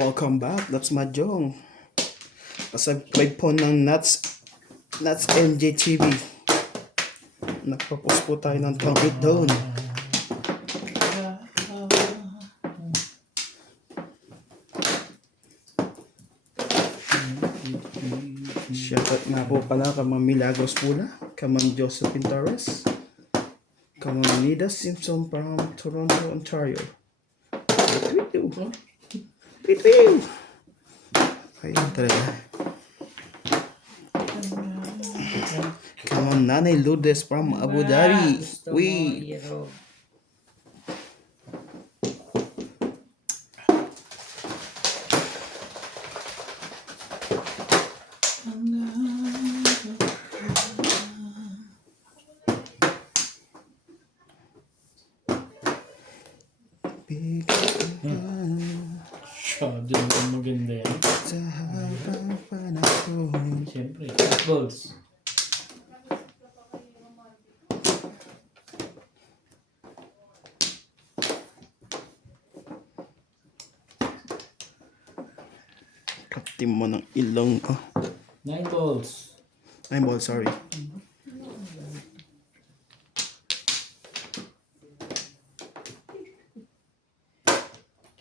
Welcome back, that's Mahjong. Pasubscribe po ng Nuts MJTV. Nagpo-post po tayo ng countdown. Shoutout nga po pala ka Ma'am Milagros Pula, ka Ma'am Josephine Torres, ka Ma'am Nida Simpson from Toronto, Ontario. Bitiw! Ayun talaga. Ka Ma'am Nanay Lourdes from Abu Dhabi. Uy! Masyado naman maganda yan. Sa habang panahon. Siyempre, fastballs. Kaptim mo ng ilong. 9 balls. 9 ball, sorry.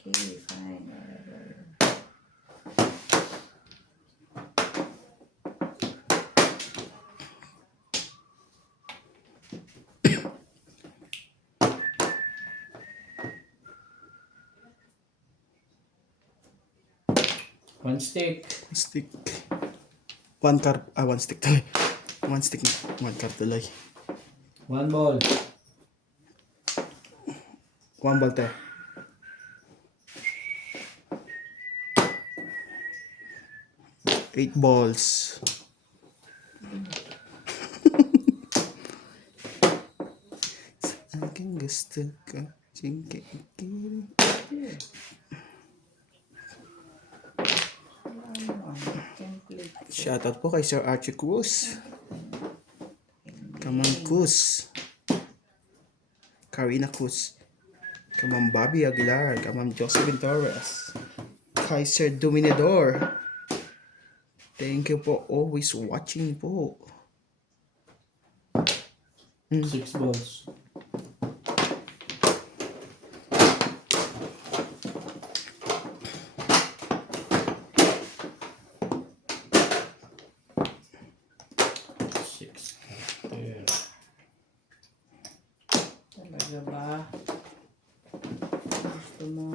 Okay, fine, whatever. One stick. Stick. One stick tuloy. One stick na. One card tuloy. 1 ball. One ball tayo. Eight balls. Sa aking gusto ka. Singkikirin. Shoutout po kay Sir Archie Cruz. Kamang Cruz. Karina Cruz. Kamang Bobby Aguilar. Kamang Josephine Torres. Kay Sir Dominador. Thank you for always watching po. 6 balls. Talaga ba? Gusto mo?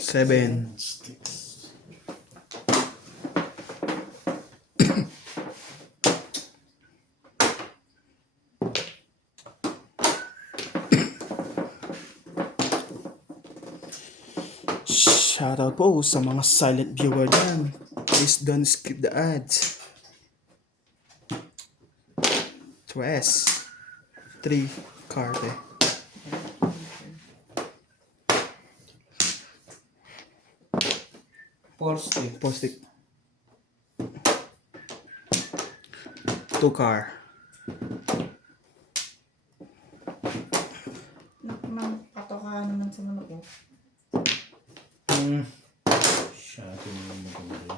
Seven. Sticks. Shoutout po sa mga silent viewer dyan. Please don't skip the ads. 3 carte. Four stick. Postick. 2 car. Patoka naman sa manok ko. Masyado naman maganda.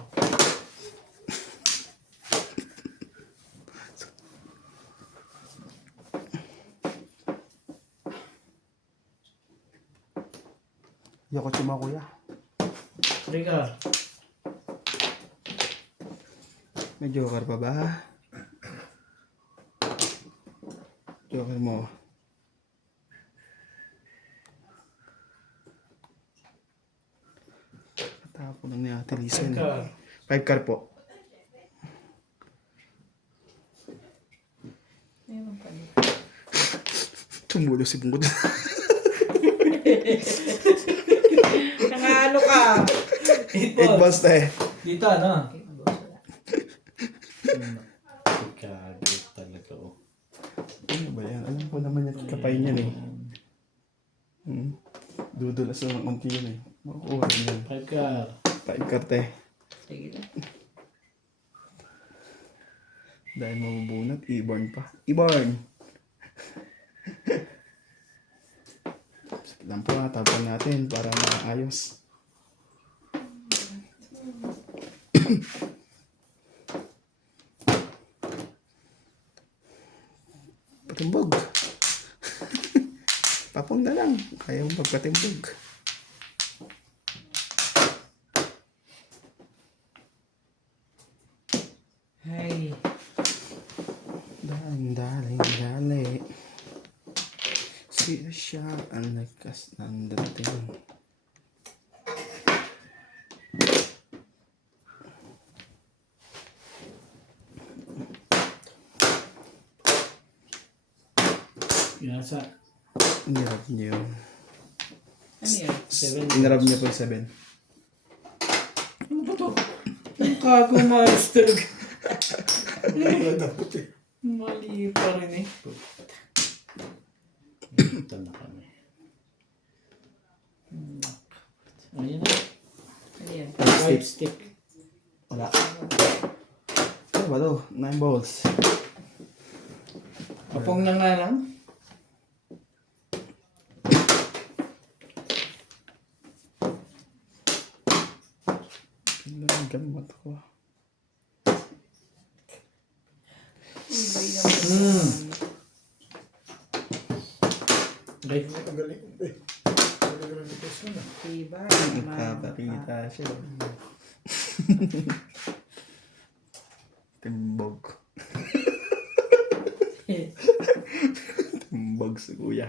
Yoko chuma kuya. Trigger. May joker pa ba? Joker mo. Tapo lang ni Ate Lisa. 5 car po. Ayun pa rin. Tumulo si Bungod. Nangano ka? 8 balls tayo. Dito ano? Okay, mag-boss wala. Gago talaga oh. Ano ba yan? Alam ko naman yung kapay niyan eh. Dudulas na ng konti yun eh. Makukuha rin yan. 5 car. 5 karte. Sige lang. Dahil mabubunot, i-burn pa. I-burn! dalawa, tapan natin para maayos. Patimbog. Papong na lang. Ayaw magpatimbog. Ay. Dali. Siya ang nagkas ng dating. Nasa Inarab niya yun. Ano yun? 7. Inarab niya po yung 7. Ano ba to? Ang kago master. Mali pa rin eh. Ito na kami. Ayan na. Ano yun? White stick. Wala. Ano ba to? 9 balls. Kapong na nga lang. Kailangan gamot ko. Ibay naman. Okay. Ibay. Nakapakita siya. Timbog. Timbog si kuya.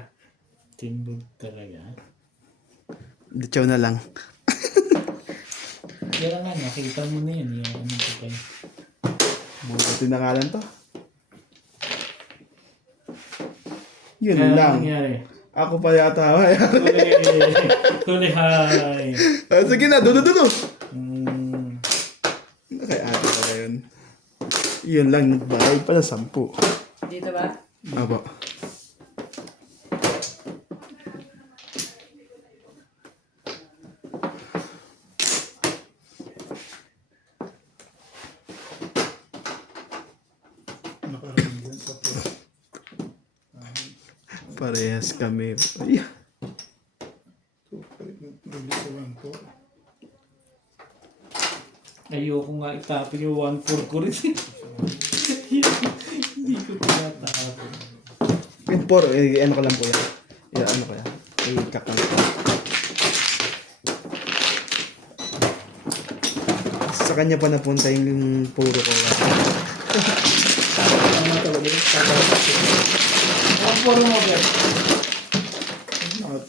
Timbog talaga. Ditsaw na lang. Yan nga, nakita mo na yun. Yung ano ko kayo. Buti na nga lang to. Yun Kaya lang. ano nangyari? Ako pa yata. Kulihay. Sige na, dudu. Hmm. Kay ate pa yun. Yun lang, nagbayad pa ng 10. Dito ba? Aba. Parehas kami. Ay, Ayoko nga itapin yung 1-4 ko rin. Hindi ko tinatapin. yung 4, ano ko lang po yan. Ano ko yan. Kakang ko. Sa kanya pa napunta yung puro ko. Ang puro mo, Bert.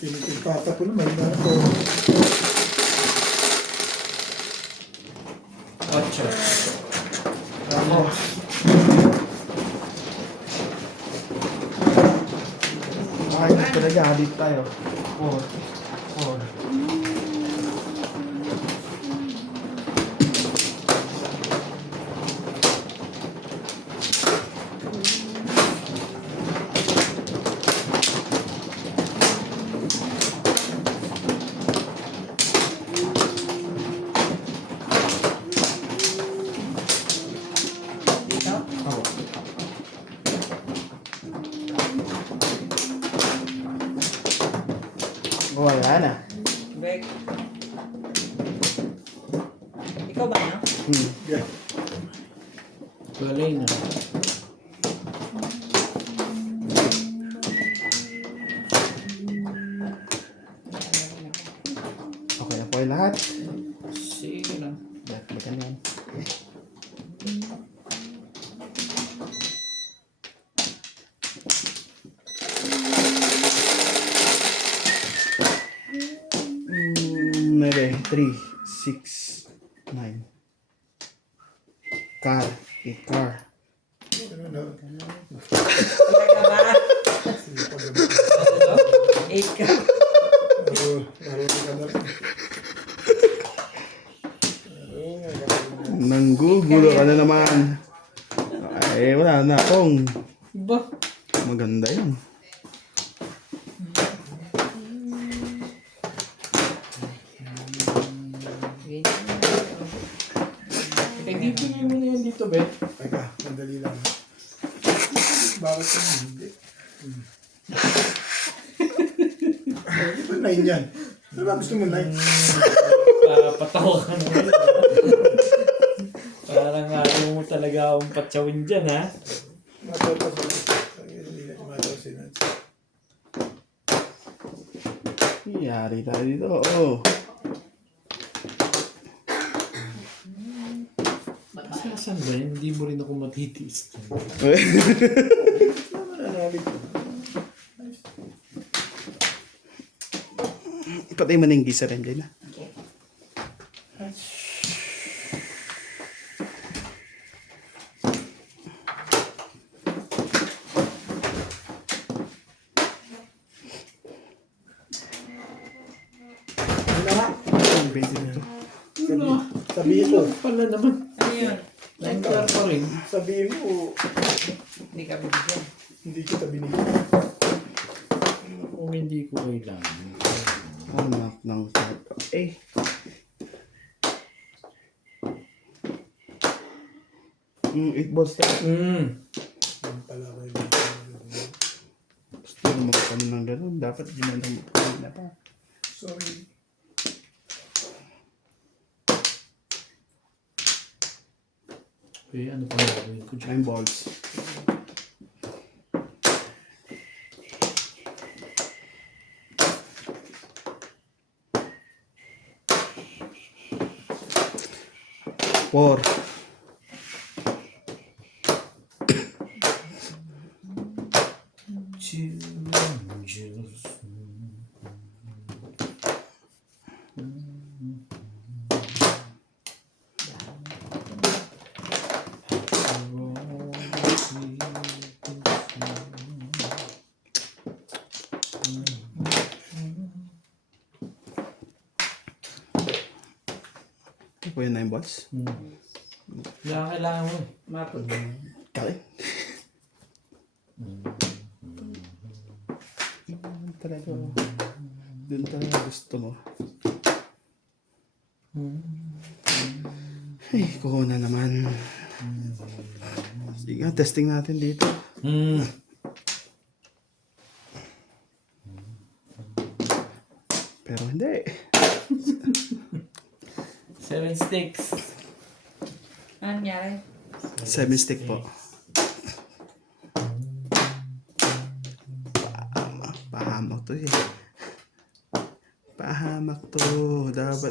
Pinipintata ko naman na ako. 8. Vamos. Ay, talaga, hadit tayo. 4. Dito? Ako. Wala na. Bek. Ikaw ba, no? Yeah. Balay na. Okay na po yung lahat. Sige lang. Lahat ba ganyan? Nere, 3, 6, 9. Car, 8 car. Ano na? Ilan ka ba? Ano to? 8 ka. Laro ka na rin. Nanggugulo ka na naman. Ay, wala na akong. Ba? Maganda yun. Eh, dito nyo muna yan dito, Bet. Teka, madali lang. Bakit ka hindi? 9 yan? Ano ba gusto mo 9? Patawa ka naman. Parang ayaw mo talaga akong patsawin dyan, ha? Matapasin. Hindi na matapasin. Yari tayo dito. Oh. Saan ba yun? Hindi mo rin ako matitiis. Patay mo na yung gisa rin dyan. Ang basic nito. Sabihin ko. Pala naman. Ano yun? Nangkar pa rin. Sabihin mo, Hindi ka bibigyan. hindi kita binigyan. Kung hindi ko kailangan. Anak ng card. Eh. Mm, 8 balls tayo. Yan pala ko yung Gusto naman kami ng gano'n. Dapat ginanong mo kami na pa. sorry. Eh, ano pa gagawin ko dyan? 9 balls. Four. Ito po yung 9 balls. Kailangan mo. Mapag. Kali. Talaga. Doon talaga gusto mo. Ay, kuha na naman. Sige nga, testing natin dito. Pero hindi. 7 sticks. Ano nangyari? 7 stick po. Pahamak to eh. Pahamak to. Dapat...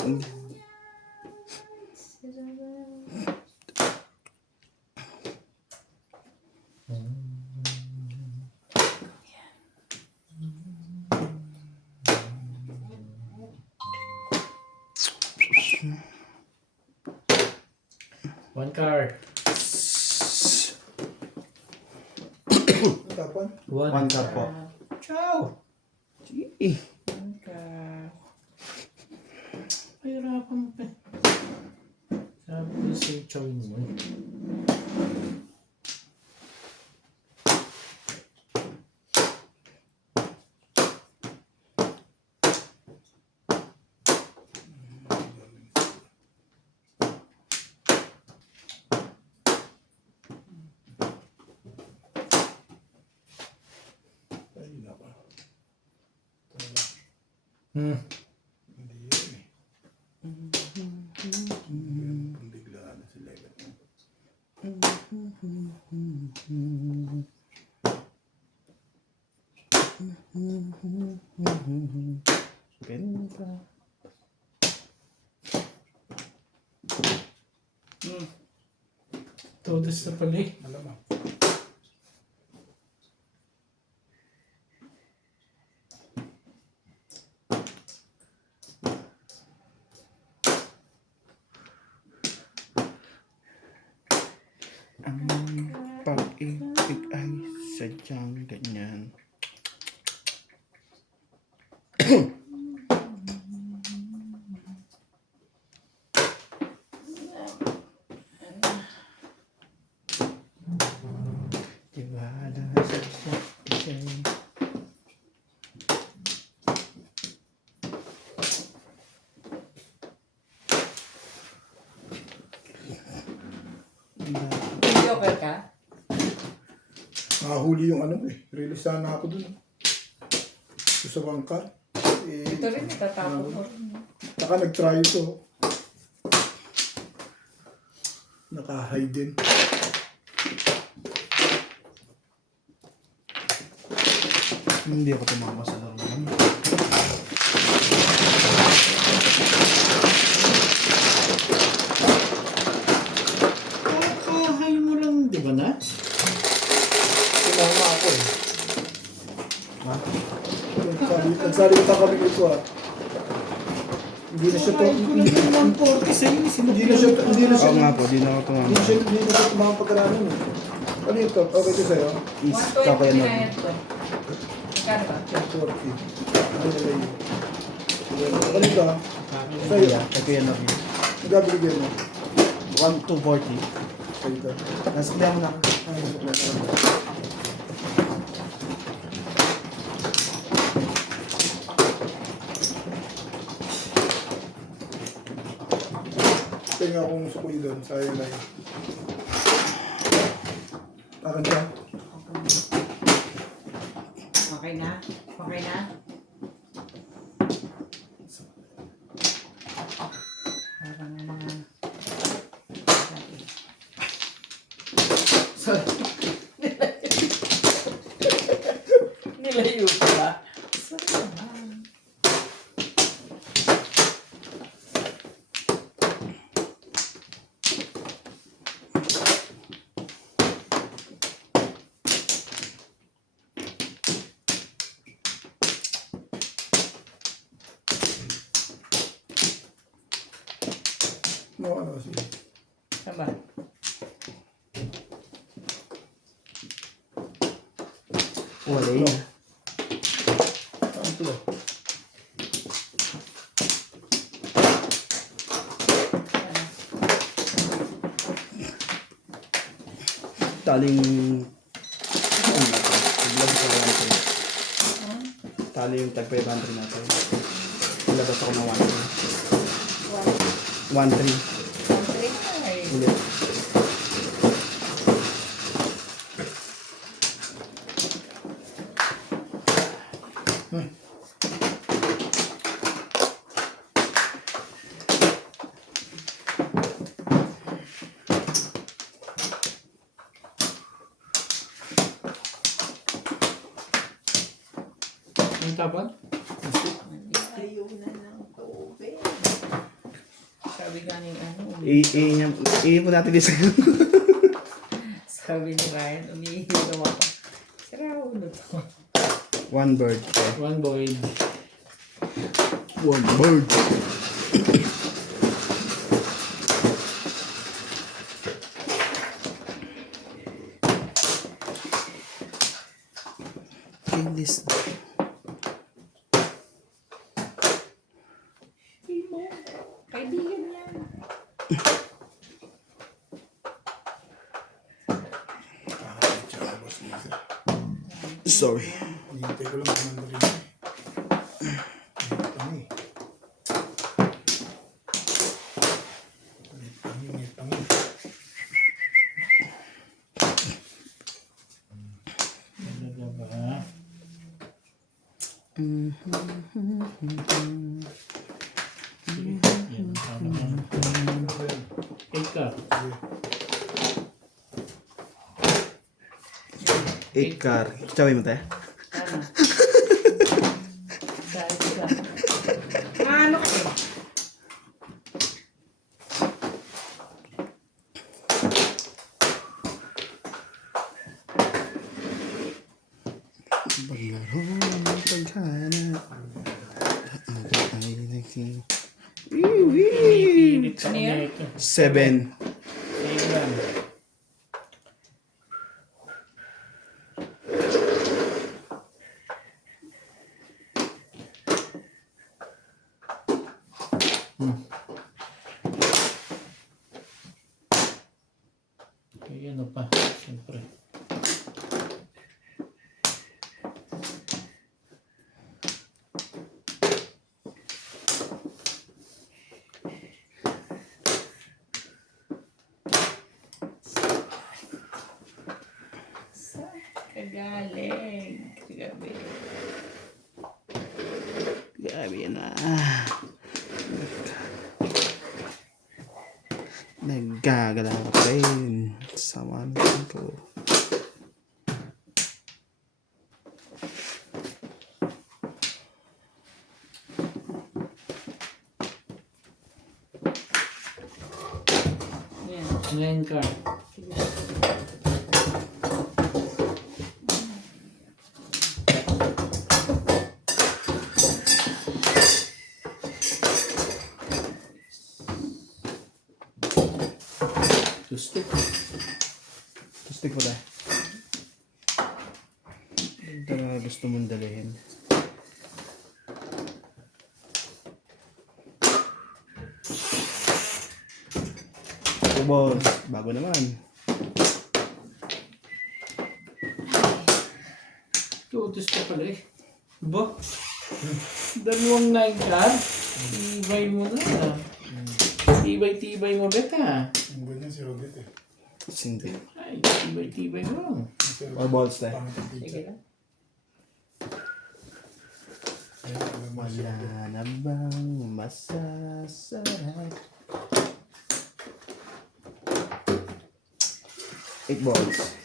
One card. Tapon? One card po. Ciao! Sige. Pahirapan mo pa. Sabi ko sa'yo, chawin mo. Ay, naka. Hindi yun eh. Biglaan na sila. Benta. Todos na pala eh. Alam mo. Ang pag-ibig ay sadyang ganyan. Tiwala sa isa't isa. Joker ka? Nakahuli yung ano eh. Release sana ako dun. Gusto sa bangka. Ito rin, itatapon mo rin. Saka nag-try ito. Naka-hide din. Hindi ako tumama sa laro naman. Kakahay mo lang, di ba na? Tumama ako eh. Ha? Nagsalita kami nito ah. Hindi na siya to. Kakahay ko lang yung 140 sa'yo. Hindi na siya. Oo nga po, di na ako tumama. Hindi na siya tumama pagkaramin eh. Ano ito? Okay ito sa'yo? Is 120 kakayan na na. ito. Magkano ba? 40. Ano nila yun? Ano ito ah? Sa'yo. Kaya, kakayan na rin. Nagabigyan mo. 1,240. Sa'yo ito. Nasa kaya mo na. Ano ito? Tingnan kung sukoy doon. Sayang na yun. Akan siya. Okay na? Okay na? Parang mga... Sorry. Nilayo ko ba? Sorry naman. No, ano kasi. Tama. Wala yun. Ang ito. Taling... Ano na ito? Iblog sa 1,300. Tali yung tag 500 natin. Ilabas ako ng 1,300. 1,300. Ulit. Ang tapon? Ayaw na ng tubig. Sabi nga ni ano, Iipon natin din sa... sabi ni Ryan, umiinom ako. Sira ulo to. One bird. One void. One bird. Kilis. Hindi mo. Kaibigan yan. Sorry. Hintay ko lang naman na rin. Tangi. May tangi. Talaga ba? Sige, yan. Tama na. Eight ka. 8 car. Cawin mo tayo. Ano? Dahil sa... Ano kasi? Paglaro ng paghanap. Ay, naging... Pilit sa Ano yan? ito. 7. Eight lang. Kaya ano pa, siyempre. Saan kagaling? Kagabi. Ayan na. Naggagala ko pa rin. Samahan ko. Yan. Ngayon ka. Tustok. Tustik ko tayo. Ano talaga gusto mong dalhin? Ito boss, bago naman. Tutos ka pala eh. Ba? Dalawang 9 card? Tibay mo na. Tibay-tibay mo beta. Ang ganyan si Robert eh. Hindi. Ay, tibay-tibay mo. Si Robert, Or balls tayo. pangit ang pizza. Sige lang. Ayun, alam mo si Wala Robert. na bang masasarap? 8 balls.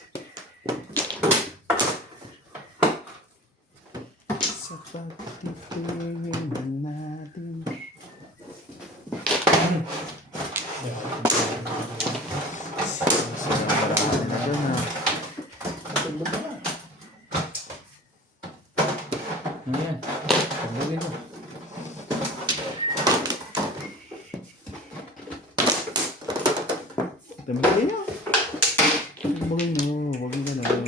Sa pagtitingin natin. Sarap na dyan ha. Matulog ka na. Ayan. Pagdali mo. Tambay nyo. Tambay nyo. Huwag nyo na lang.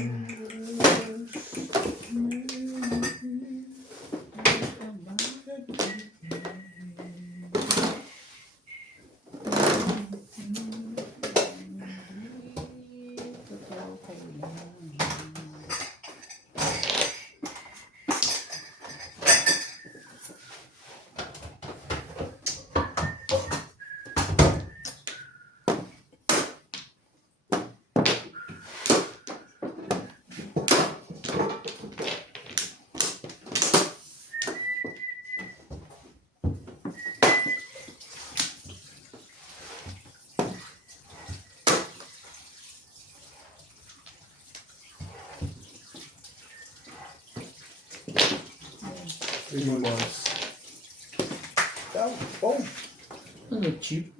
Three balls. Down. Oh. Ano, chip?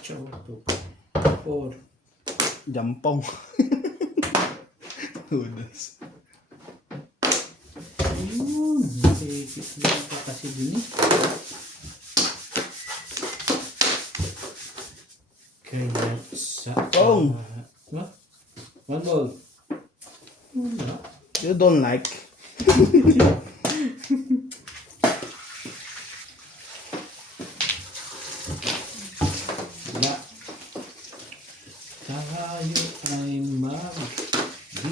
Chow to. 4. Jampong. Udas. Ayun. Nakikit lang pa kasi dun eh. Kaya sa... Oh. What? One ball. Wala. You don't like? Wala. Tayo ay magbigay.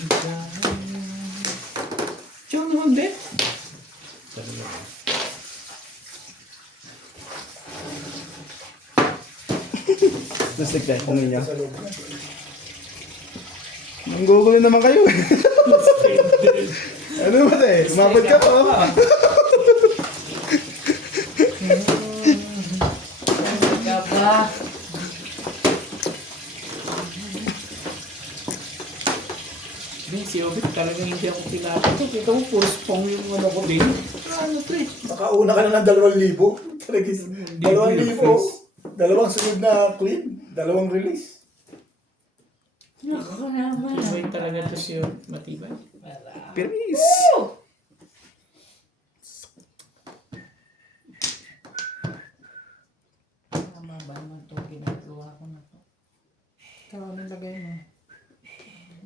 Chow naman, Bet. Talaga. Plastic tayo. Ano niya? Sa loob na. Nanggugulo naman kayo. Ano ba tayo? Umabot ka to. Kaya ba? Hindi, si Obit talagang hindi ako pinapito. Kita mo, puro spong yung ano ko din. Ano to eh? Nakauna ka na ng 2,000. Talagang 2,000. Dalawang sunod na clean. Dalawang release. Naku naman. Tibay talaga to si Matibay. Piris. Tama ba naman itong ginagawa ko na to? Ikaw, anong lagay mo?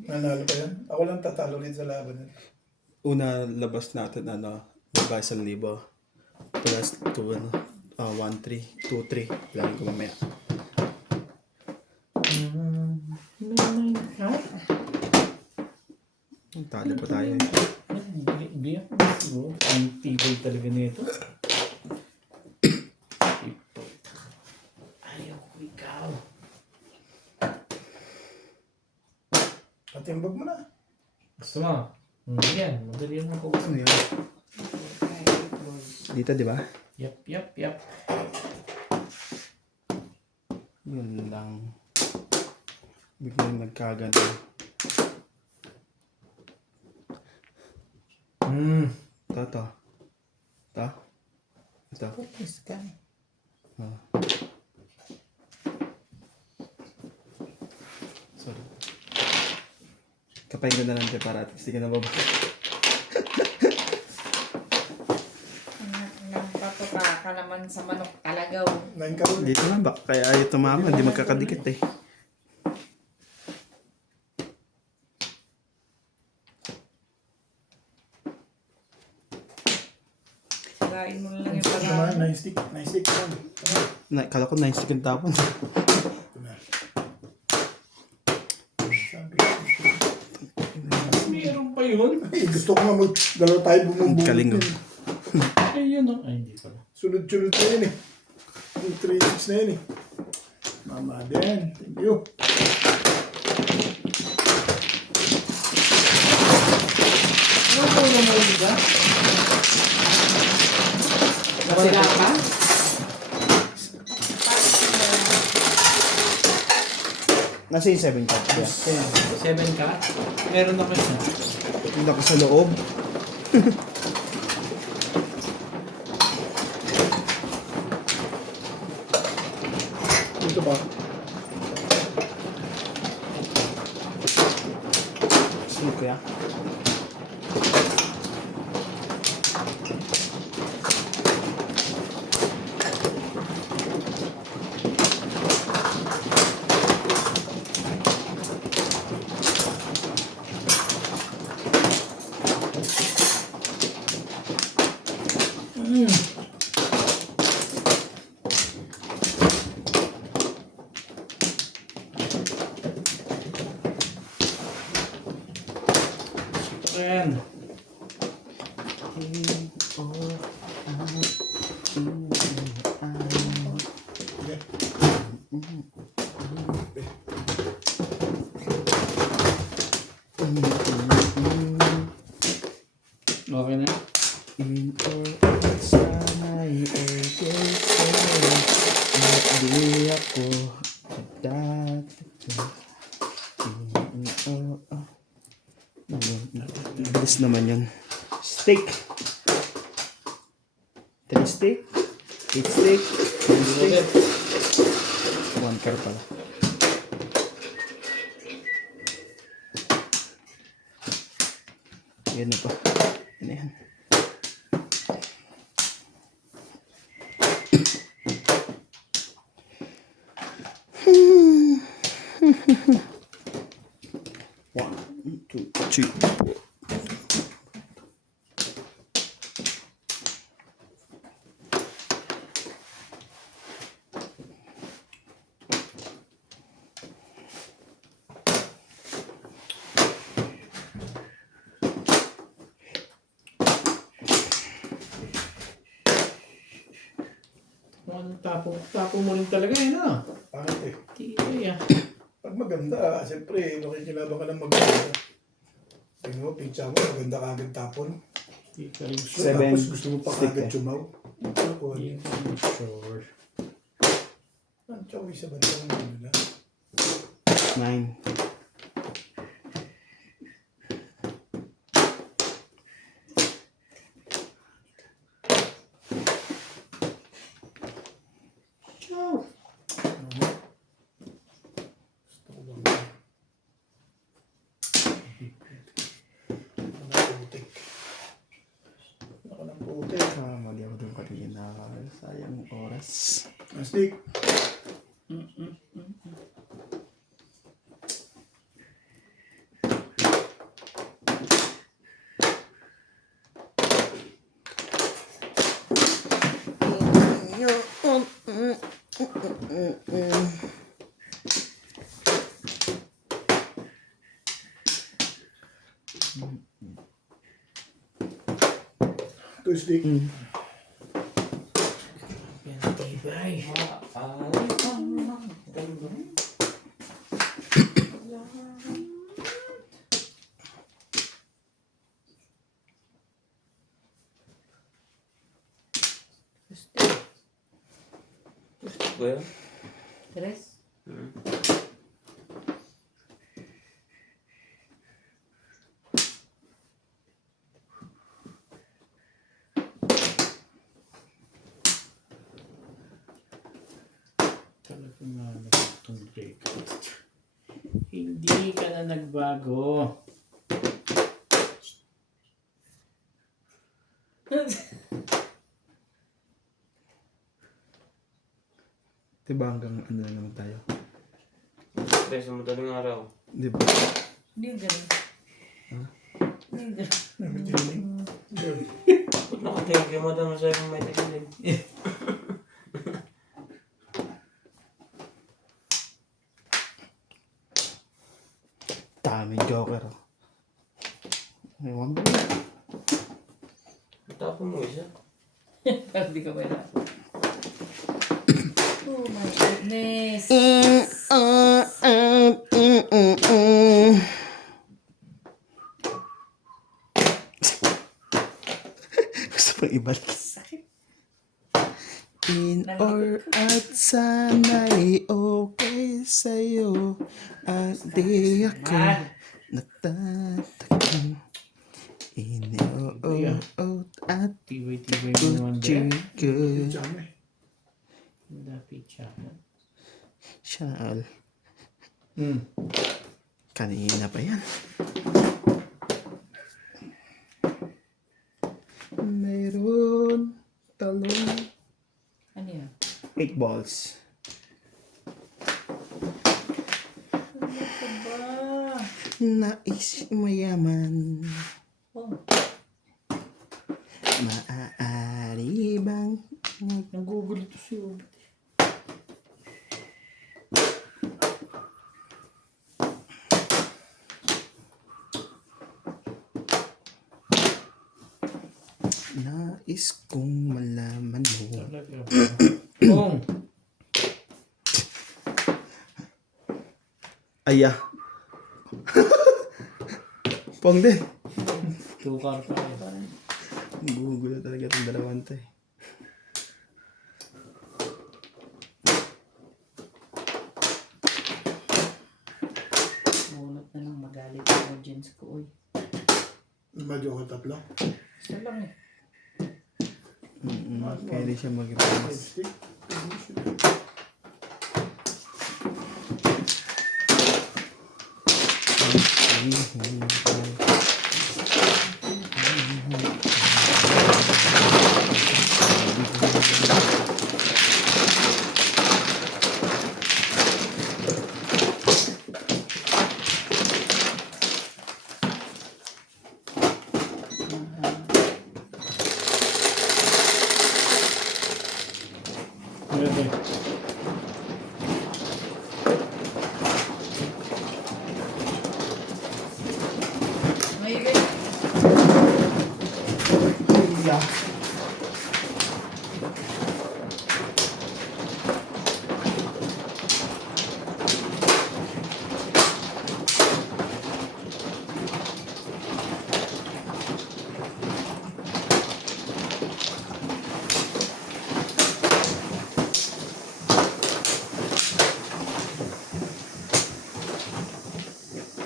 Nanalo pa yan. Ako lang tatalo rin sa laban nila. Una labas natin magba 1,000. Plus 2 1, 3, 2, 3. Bilangin ko mamaya. May 9 card? Talo pa tayo eh. Hindi ako siguro. Ang tibay talaga nito. Ayaw ko ikaw. Patimbag mo na. Gusto mo? Yan, madali yung nakuha. Ano yan? Kahit balls. Dito, di ba? Yep. Yun lang. Biglang nagkaganto. Ito. Ito. Focus ka. Sorry. Kapain ko na lang tayo para at least di ka nababa. Nagpatuka ka naman sa manok talagaw. 9 ka ron. Dito lang ba? Kaya ayaw tumama, hindi magkakadikit eh. Sirain mo na lang yung Ito naman, parang. 9 stick. 9 stick lang. Kala ko 9 second tapon. Ito na. Sabi ko, Meron pa yun. gusto ko nga dalawa tayo bumubunot. Galing, oh. Ay, yun oh. Ay, hindi pala. Sunod-sunod na yun eh. Yung 3 sticks na yun eh. Mama din. Thank you. Ano po na mo ba? Nasira ka? Nasa yung 7 ka. Yeah. 7 ka? Meron na kasi. Hindi ako sa loob. Dito ba? Sige kuya. Ayan. Okay na? In or out, sana'y okay sa'yo. At di ako dati. Bilis naman yun. Steak. 3 steak. 8 steak. 10 steak. 1 car pala. Yan na pa. Yan na yan. One, two, three, four. Tapo mo rin talaga eh, no? Bakit eh? Tibay ah. Pag maganda, siyempre, nakikinabang ka ng maganda. Tingnan mo, pizza mo, maganda ka agad tapon. Hindi ka rin So, sure. Seven tapos gusto mo pa stick agad eh. chumaw. Ako, Hindi ka rin sure. ang chow isa ba ito ang nila? 9. Ciao. Gusto ko bang mga putik. Ako ng putik. Mali ako dun kanina. Sayang oras. Ang stick. Two stick. Yan, tibay. Gusto. Gusto ko yun. Tres. Hmm. Talaga nga nagtong breakout. Hindi ka na nagbago. Diba hanggang ano na naman tayo? Tres sa madaling araw. Diba? Hindi yung ganun. Hindi yung ganun. Nag-training. Ba't nakatingin kay madam na sa'yo may tikilig? Daming joker. Ewan ko. Tapon mo isa. Parang di ka wala. Oh my goodness. Gusto pang ibalik. In or at sana'y okay sa'yo at di ako Man. natatakot. Ino-out at Tibay-tibay mo naman din. kuchigo. Tsaka eh. Dapat siya. Shal. Hmm. Kanina pa yan. Mayroon talong Ano yan? 8 balls. Ano ka ba? Nais mayaman. Oh. Maaari bang Nagugulo to si Obit. nais kong malaman mo? Talaga. Kung. Aya. Pong din. Tukar pa rin. Gugulo talaga itong dalawang to eh. Bunot na lang magalit ang audience ko. Uy. Medyo ako tatlo. Isa lang eh. Pwede siya mag-replace. Stick. Okay. May ganyan. Yeah.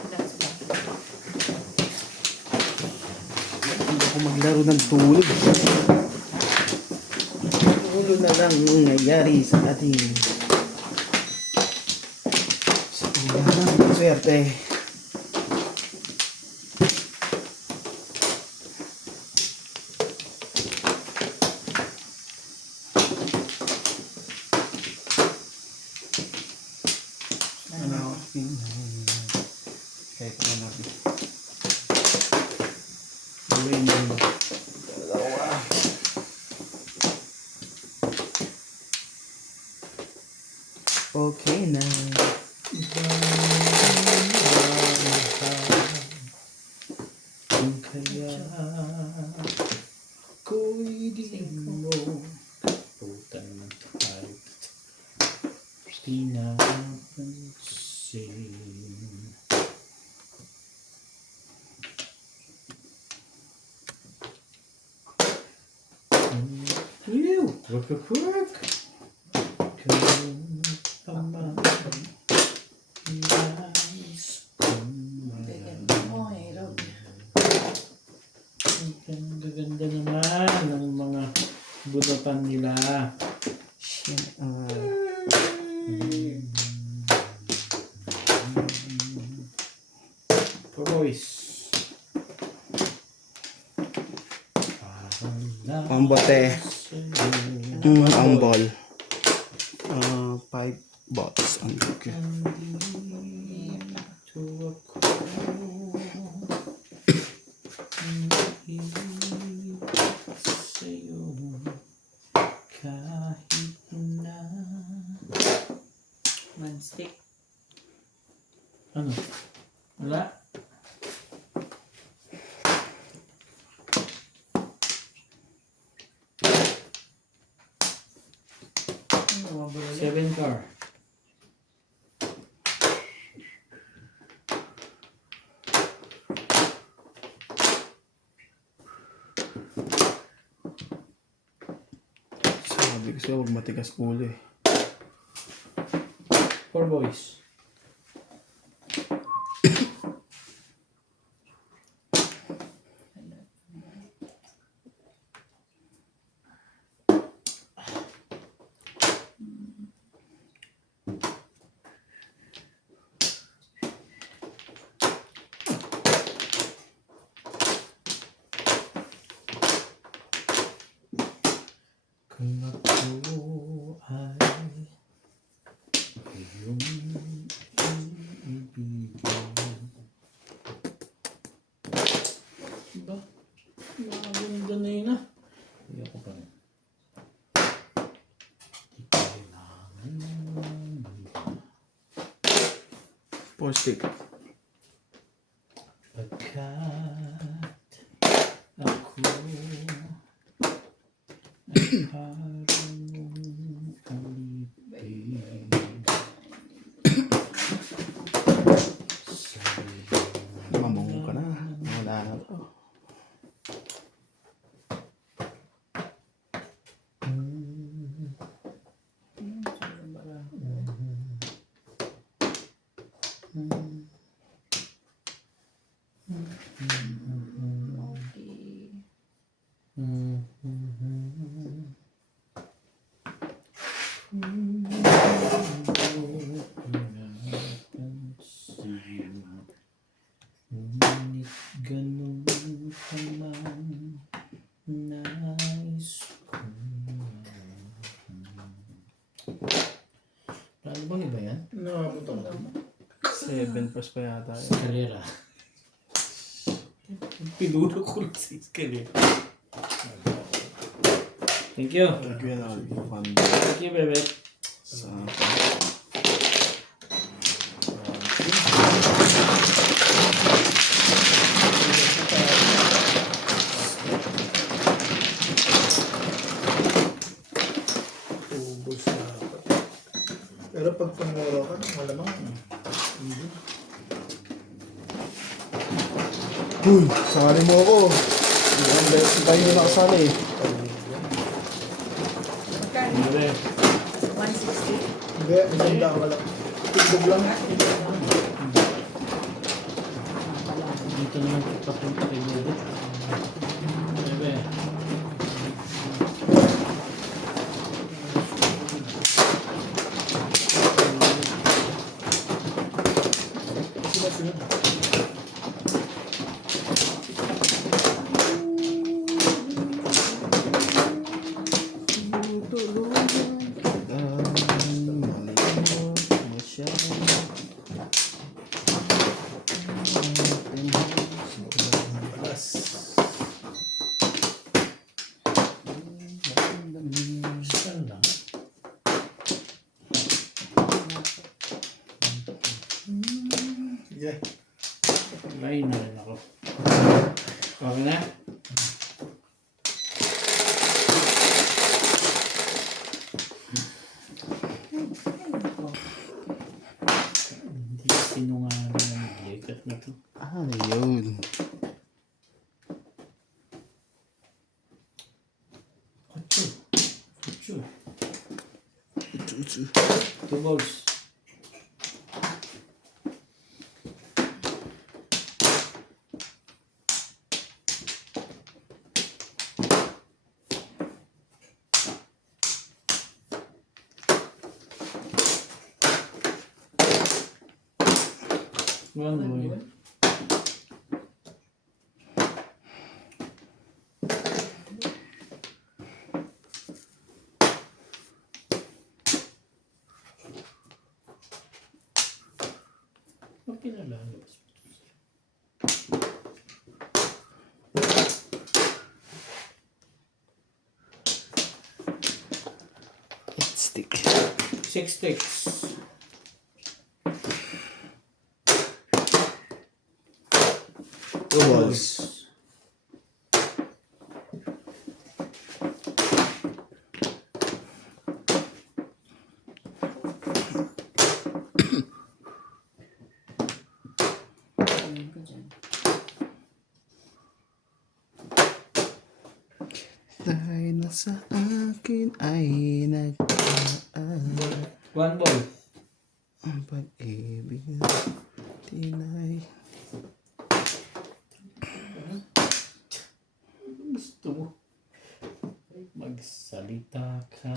Relax lang. Hindi ako maglaro ng tulog. Ulo na lang nangyayari sa ating sa ng swerte. Ano? Kahit ano natin. Gawin yung dalawa. Okay na. Kung kaya ako'y di mo. Puta naman tayo. Pinapansin. Work, work, work. Ganda mo, hirap. Ang ganda naman ng mga budotan nila. For boys. Ang bote. Ang ball. 5 bots. Ang okay. Kahit na Man-stick. ano? Wala? Ano, mabulali? 7 car. Sabi ko sa'yo, huwag matigas ulo eh. For boys. Kung ako ay iyong iibigin. Diba? Maganda na yun ah. Hindi ako pa rin. Di kailangan ng iba. 4 stick. Pagkat ako ay parang alipin. Mamungo ka na. Wala na to. Okay. Ngunit ganun pa man nais ko. Paano bang iba yan? Nakapunta ko. 7 plus pa yata yun. Escalera. Pinuro ko lang sa escalera. Thank you. Thank you na. Fun. Thank you, bebe. Sa... Ubus na. Pero pag tumuro ka, malamang. Hindi. Uy, sali mo ako. Ilang beses tayo hindi nakasali eh. Magkano? Bebe. 160? Hindi, maganda ka lang. Tigbog lang. Dito naman papunta kay bebe. Bebe. Sinasunod. Alas. Saan lang? Sige. Lain na rin ako. Okay na? Hindi sinungaling ng bigat na to. Ah, yun. 2 balls. One ball. Okay na lang. Stick. 6 sticks. Two balls. Ayun ko dyan. Dahil na sa akin ay nagkaan. 1 ball. Ang pag-ibig na tinay. Gusto mo. Magsalita ka.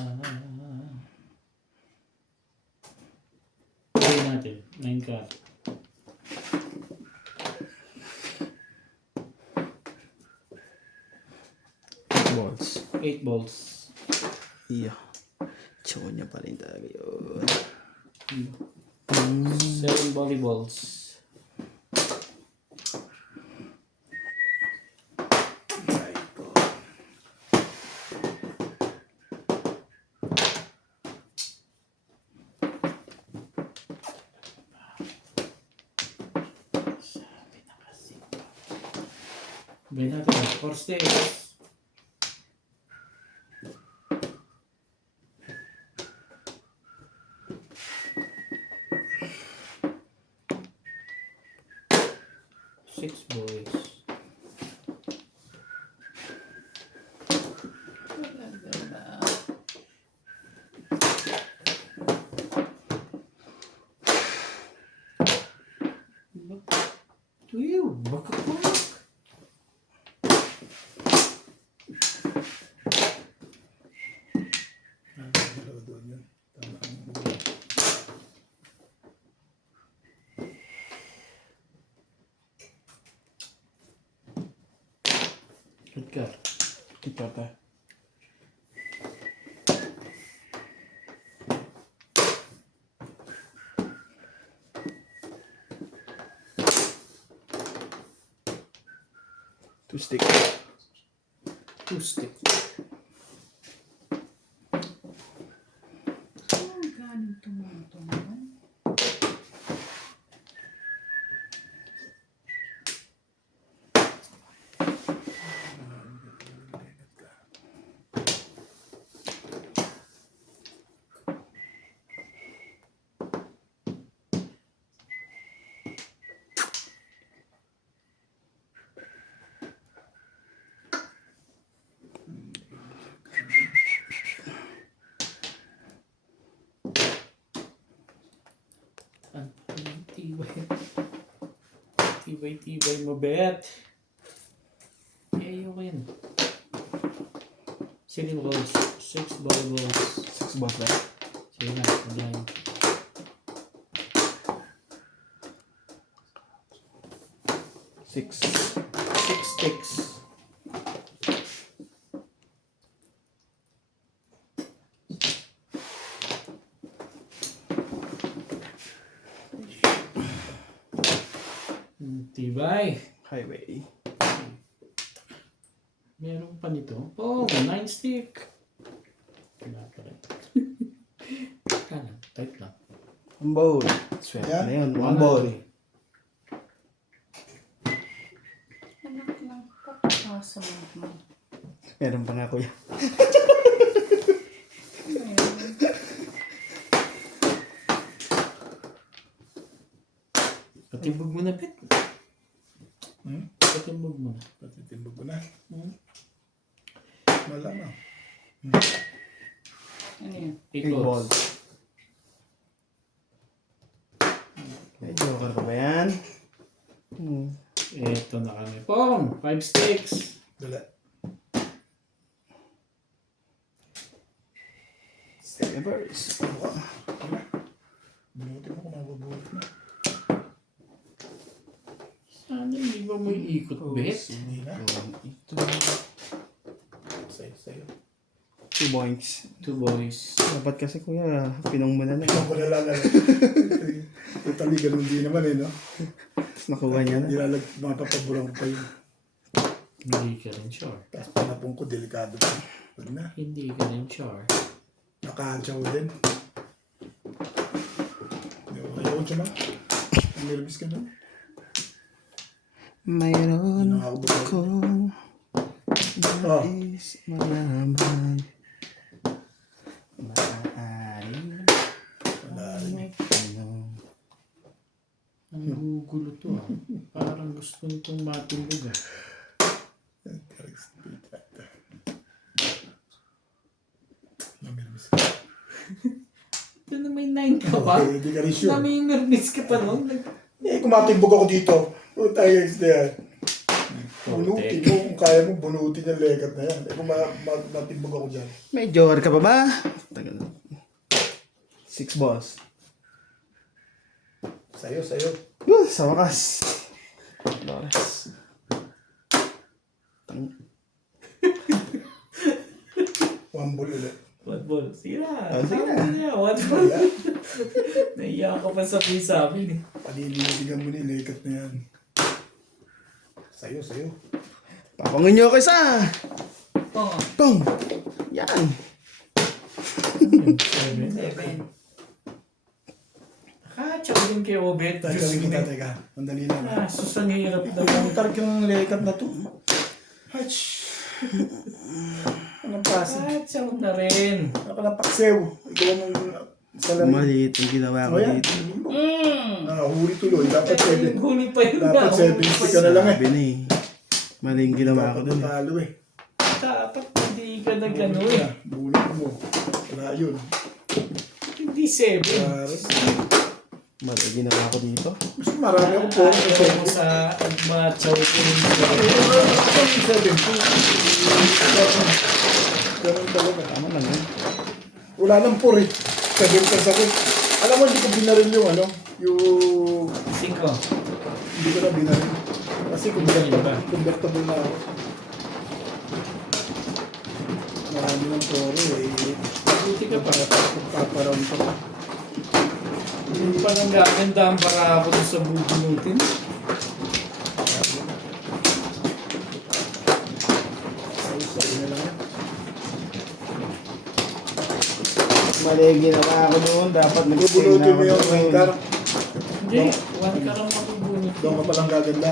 Play natin. 9 card. Balls. 8 balls. Iya. Tsawa niya pa rin talaga yun. 7 volleyballs. Gawin natin. 4 sticks. Six boys. Tuyo, baka kumak. Dalawa doon yun. Tama ang huli. Good card. Ito ta. Two stick. 2 sticks. Oh, galing tumutulungan. Ang tibay. Tibay mo, bet. Ayaw ko yan. 6 balls. 6 volleyballs. Six balls ba? Sige na, online. Six. 6 sticks. Tibay. Highway. Meron pa nito. Oh, 9 stick. Wala pa rin. Kanan, tight lang. One ball. Swerte Yan. na yun. One ball. Anak ng pagkasalit mo. Meron pa nga kuya. Ayun. Patimbog mo na, bet. Patimbog mo na. Patitimbog ko na. Hmm? Wala na. Ano yun? 8 Eight balls. balls. 5 sticks. Dala. Second verse. Bunutin mo kung mabubunot na. Sana hindi ba may ikot, bet? Hindi na. Ito. Sa'yo. 2 points. 2 boys. Dapat kasi kuya, pinong mo na na. Ikaw ko na lang. Totally, ganun din naman eh, no? Nakuha niya na. Nilalag, mga papaburang pa yun. Hindi ka rin sure. Tapos panapong ko, delikado pa. Huwag na. Hindi ka rin sure. Nakaantsaw din. Ayaw ko siya na. Nervous ka na. Mayroon Nakakabot ako. kong Oh. nais malaman. Maaari Wala rin eh. ano. Ang gugulo to ah. Parang gusto nitong matulog ah. Nervous ka. Ito na may 9 ka pa. Okay, hindi ka rin sure. Nami-nervous ka pa nun. Eh, kung matimbog ako dito, tayo guys na yan. Bunutin mo, kung kaya mo, bunutin yung legat na yan. Eh, kung matimbog ako dyan. May joker ka pa ba? 6 balls. Sa'yo. Sa wakas. Lores. One ball ulit. One ball. Sige na. Oh, sige na. One ball. Naiyak ka pa sabihin sa amin eh. Palilinigan mo na yung legat na yan. Sa'yo. Papangin niyo ako isa. Oo. Pong. Yan. 7. Nakatsaw din kay Obet. Tagawin kita, teka. Mandali lang. Ah, susang hirap daw. Ang tark yung legat na to. Hach. Anong pasi? Nakatsaw na rin. Ako na paksew. Ikaw ang salamin. Maliit ang ginawa ko O yan. dito. Huli tuloy. Dapat 7. Huli pa yun Dapat 70 ka na lang eh. Sabi na eh. Mali yung ginawa ko Dapat dun eh. natalo eh. Dapat hindi ka nag-ano eh. Bulit mo. Wala yun. Hindi 7. Mali yung ginawa ko dito. Mas marami akong puro sa Ayaw mo sa matchaw ko rin. Ganun talaga. Tama lang yun. Wala nang puro eh. 7 ka sa akin. Alam mo, hindi ko binaril yung ano, yung... 5. Hindi ko na binaril. Kasi convertible na ako. Marami ng puro eh. Buti ka pa. Paparoon pa pa. Hindi pa nang gaganda ang para ako sa bubunutin. Sorry na lang yan. Mali yung ginawa ko doon. Dapat nag-stay na Bubunutin ako mo yung doon. car. Hindi, 1 ka lang mabubunot. Doon ka palang gaganda.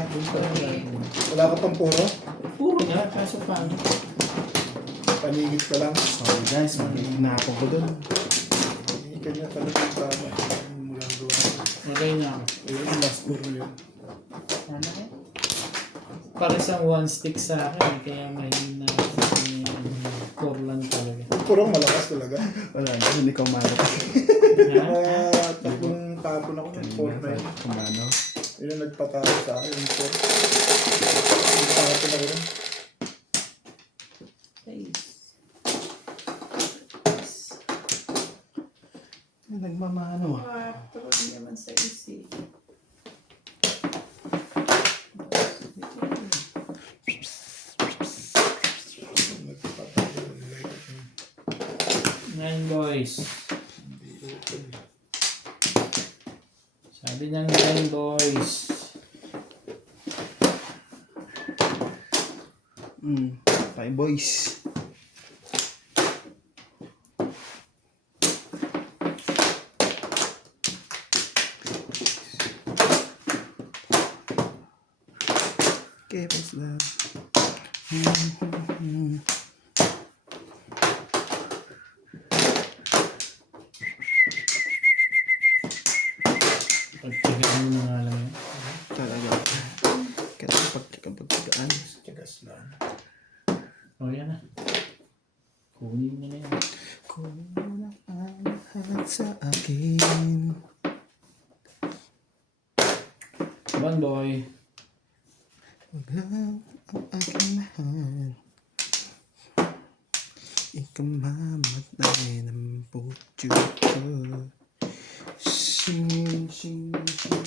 Wala ka pang puro. Puro nga, kaso paano? Paningit ka lang. Sorry guys, mali yung ginagawa ko doon. Paningit niya talaga yung tama. Mula doon. Okay na ako. Ayun, last puro yun. Ano eh? Para sa 1 stick sa akin, eh, kaya mahina. 4 lang talaga. Puro malakas talaga. Wala na, hindi ko umano kasi. Ha? Tatlong tapon ako ng Fortnite. Kumano. Yun ang nagpatalo sa akin. Yung Fort. Yung tapon ako rin. Nagmamano. 4, hindi naman sa isi. Nagpatalo. Nine boys. Sabi ng 9 boys. Five boys. Okay, boys lang. Pagtigaan mo nga lang yun. Talaga. Kaya pagkagaan. Tigas lang. O yan na. Kunin mo na yan. Kung ang lahat sa akin. 1 boy. Wag lang ang aking mahal. Ikamamatay ng puso ko. Sing, sing, sing.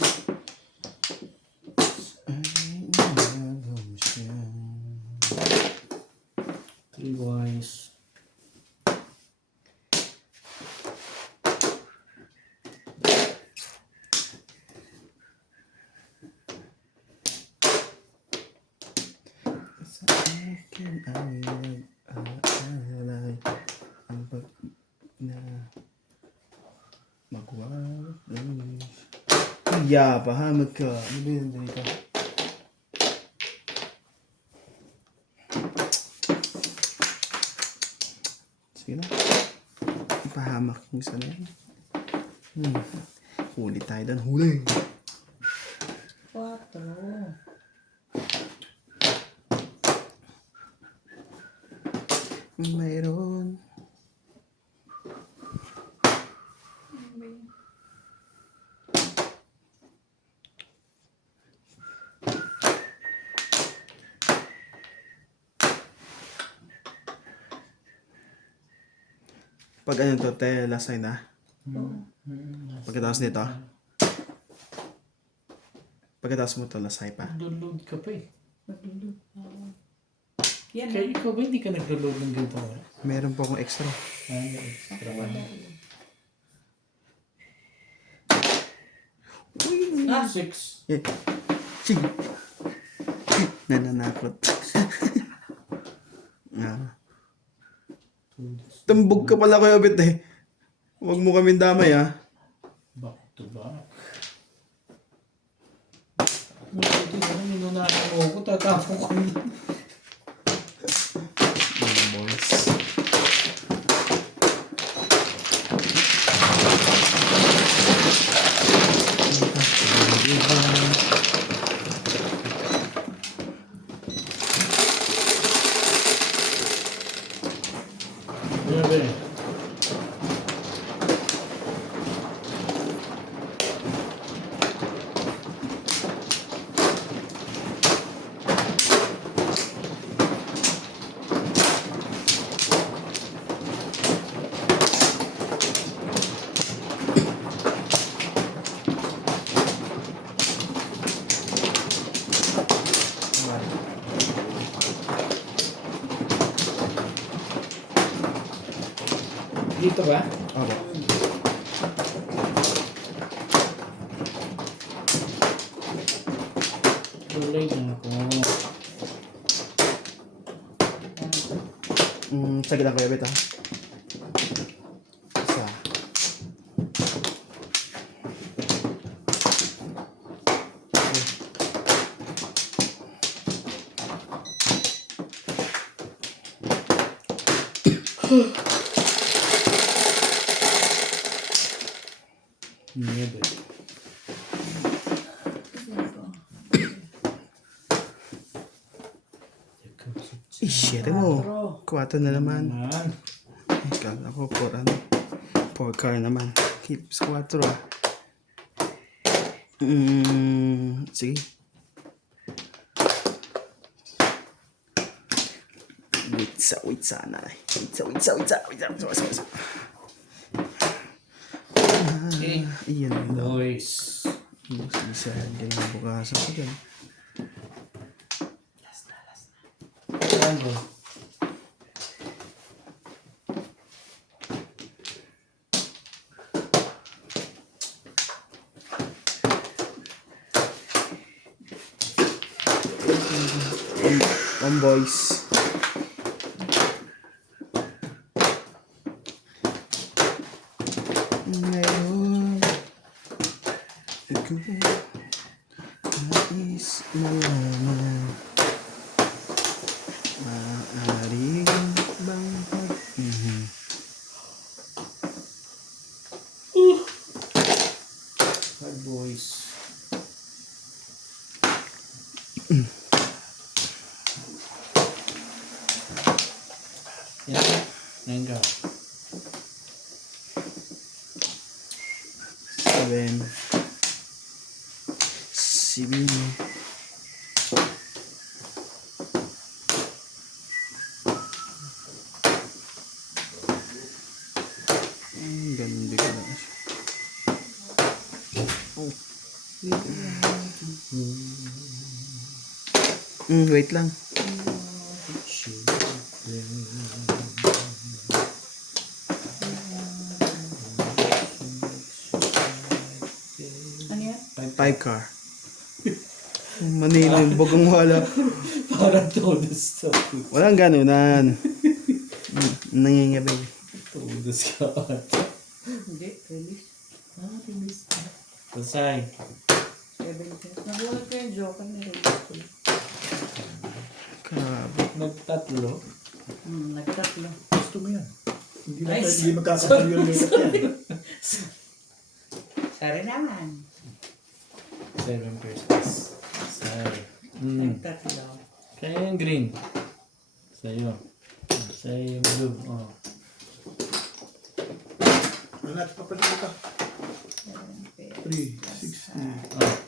Ay, nagaw siya. Three wise. Sa akin ay nag-aalay ang pag na magwawalis. Iya, pahamak ka. Ano ba yun dito? Sige na. Pahamak yung isa na yan. Huli tayo doon. Huli! 4. Mayroon. Pag ano to, te, last night na. Pagkatapos nito. Pagkatapos mo to, last night pa. Nag-load ka pa eh. Maglulog. Yan Kaya ikaw ba hindi ka nag-load ng ganito? Meron po akong extra. Ano extra ka? Ah, 6. Eh, sige. Nananakot. Tambog ka pala kayo, Abit eh. Huwag mo kaming damay ah. Back to back. Ito na, ninunahan mo ako, tatapon ko na. Boys. Grabe. Dito ba? Opo. Tuloy na ako. Sige lang kayo, Abit ah. Isa. Niebe. Shit mo. 4 na naman. Naman. Kala ko 4 ano. 4 car naman. Keeps 4 ah. Sige. Witsa na. Witsa. Okay. Iyan daw. Boys. Isa. Ganyan bukasan ko dyan. Tango. Boys. Ngayon, ikaw nais malaman. Maaari bang Hi boys. Yan. Nenga. 7 7 Ganda ka na siya. Oh. Wait lang. Ano yan? 5 car. Manila yung bagang wala. Parang todos to. Walang ganunan. Nangingabi. Todos ka ata. Hindi, release. Release na. Pasay. 17. Nagulat ko yung joke na release ko. Grabe. Nagtatlo. Nagtatlo. Gusto mo yan. Hindi na Nice. hindi magkakatabi yung legat yan. Sorry naman. 7 pesos. Pasay. Nagtatlo. Kaya yung green. Sa'yo. Sa'yo yung blue. Oh. Lahat pa pala ito. 3, 60. Oh.